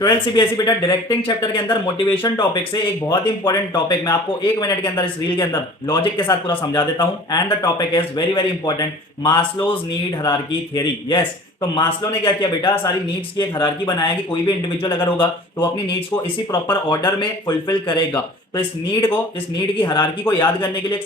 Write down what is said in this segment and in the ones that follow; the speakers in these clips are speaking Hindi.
12 सीबीएसई बेटा डायरेक्टिंग चैप्टर के अंदर मोटिवेशन टॉपिक से एक बहुत इंपॉर्टेंट टॉपिक मैं आपको 1 मिनट के अंदर इस रील के अंदर लॉजिक के साथ पूरा समझा देता हूं। And the topic is very very important, Maslow's need hierarchy theory. Yes, तो मास्लो ने क्या किया बेटा, सारी नीड्स की एक हायरार्की बनाया कि कोई भी इंडिविजुअल अगर होगा तो अपनी नीड्स को इसी प्रॉपर ऑर्डर में फुलफिल करेगा। तो इस नीड की हायरार्की को याद करने के लिए एक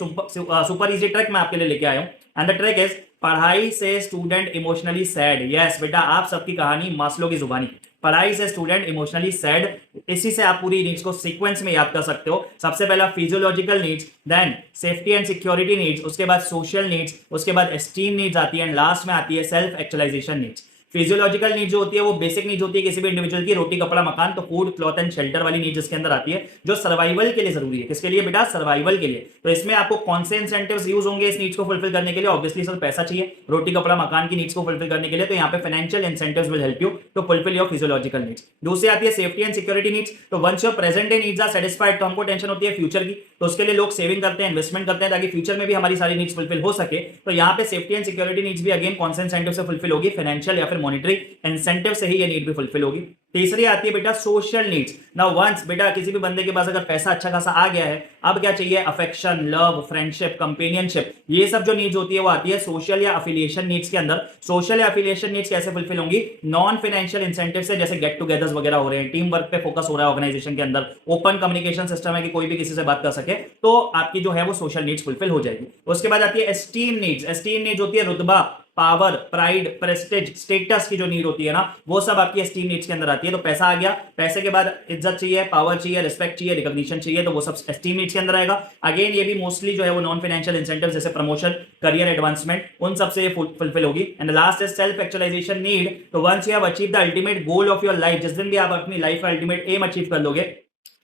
सुपर इजी ट्रिक मैं आपके लिए लेके आया हूं। एंड द ट्रिक इज पढ़ाई से स्टूडेंट इमोशनली सैड। यस बेटा, आप सबकी कहानी मास्लो की जुबानी। पढ़ाई से स्टूडेंट इमोशनली सैड, इसी से आप पूरी नीड्स को सीक्वेंस में याद कर सकते हो। सबसे पहला physiological needs, then safety and security needs, उसके बाद सोशल नीड्स, उसके बाद एस्टीम नीड्स आती है, एंड लास्ट में आती है self actualization needs. Physiological need जो होती है वो बेसिक नीड होती है किसी भी इंडिविजुअल की, रोटी कपड़ा मकान, तो फूड क्लॉथ एंड शेल्टर वाली नीड जिसके अंदर आती है, जो सर्वाइवल के लिए जरूरी है। किसके लिए बेटा? सर्वाइवल के लिए। तो इसमें आपको कौन से इंसेंटिव्स यूज होंगे इस नीड्स को फुलफिल करने के लिए? ऑब्वियसली सर पैसा चाहिए रोटी कपड़ा मकान की नीड्स को फुलफिल करने के लिए, तो यहाँ पे financial incentives will help you to fulfil your physiological needs. दूसरी आती है सेफ्टी एंड सिक्योरिटी नीड्स। तो once your present day needs are satisfied, तो हमको टेंशन होती है फ्यूचर की, तो उसके लिए लोग सेविंग करते हैं, इन्वेस्टमेंट करते हैं ताकि फ्यूचर में भी हमारी सारी नीड्स फुलफिल हो सके। तो यहाँ पे सेफ्टी एंड सिक्योरिटी नीड्स भी अगेन कौन से इंसेंटिव से फुलफिल होगी? फाइनेंशियल या फिर मॉनिटरी इंसेंटिव से ही ये नीड भी फुलफिल होगी। तीसरी आती है बेटा सोशल नीड्स। नाउ वंस बेटा किसी भी बंदे के पास अगर पैसा अच्छा खासा आ गया है, अब क्या चाहिए? अफेक्शन, लव, फ्रेंडशिप, कंपेनियनशिप, ये सब जो नीड्स होती है वो आती है सोशल या अफिलिएशन नीड्स के अंदर। सोशल या अफिलिएशन नीड्स कैसे फुलफिल होंगी? नॉन फाइनेंशियल इंसेंटिव से, जैसे गेट टुगेदर्स वगैरह हो रहे हैं, टीम वर्क पे फोकस हो रहा है ऑर्गेनाइजेशन के अंदर, ओपन कम्युनिकेशन सिस्टम है कि कोई भी किसी से बात कर सके, तो आपकी जो है वो सोशल नीड्स फुलफिल हो जाएगी। उसके बाद आती है एस्टीम नीड्स। एस्टीम नीड्स होती है रुतबा, पावर, प्राइड, प्रेस्टिज, स्टेटस की जो नीड होती है ना, वो सब आपकी एस्टीम नीड्स के अंदर आती है। तो पैसा आ गया, पैसे के बाद इज्जत चाहिए, पावर चाहिए, रिस्पेक्ट चाहिए, रिकॉग्निशन चाहिए, तो वो सब एस्टीम नीड्स के अंदर आएगा। अगेन ये भी मोस्टली जो है वो नॉन फाइनेंशियल इंसेंटिव जैसे प्रमोशन, करियर एडवांसमेंट, उन सब से फुलफिल होगी। And last is self actualisation need. तो once you have achieve the ultimate goal of your life, जिस दिन भी आप अपनी लाइफ का अल्टीमेट एम अचीव कर लोगे,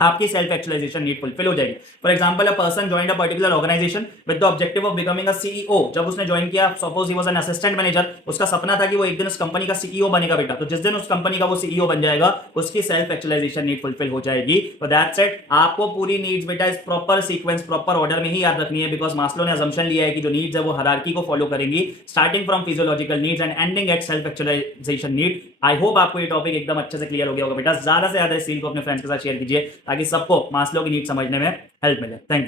आपकी सेल्फ एक्चुअलाइजेशन नीड फुलफिल हो जाएगी। For example, a person joined a particular organisation with the objective of becoming a CEO. जब उसने ज्वाइन किया, suppose he was an assistant manager, उसका सपना था कि वो एक दिन उस कंपनी का सीईओ बनेगा बेटा। तो जिस दिन उस कंपनी का वो सीईओ बन जाएगा, उसकी सेल्फ एक्चुअलाइजेशन नीड फुलफिल हो जाएगी। तो दैट्स इट। आपको पूरी नीड्स बेटा इस प्रॉपर सीक्वेंस, प्रॉपर ऑर्डर में ही याद रखनी है, बिकॉज मास्लो ने असम्पशन लिया है कि जो नीड्स है वो हायरार्की को फॉलो करेंगी, starting from physiological needs and ending at self actualisation need. I hope आपको ये टॉपिक एकदम अच्छे से क्लियर हो गया होगा बेटा। ज्यादा से ज्यादा इस सीन को अपने फ्रेंड्स के साथ शेयर कीजिए ताकि सबको मास्लो की नीड समझने में हेल्प मिले। Thank you.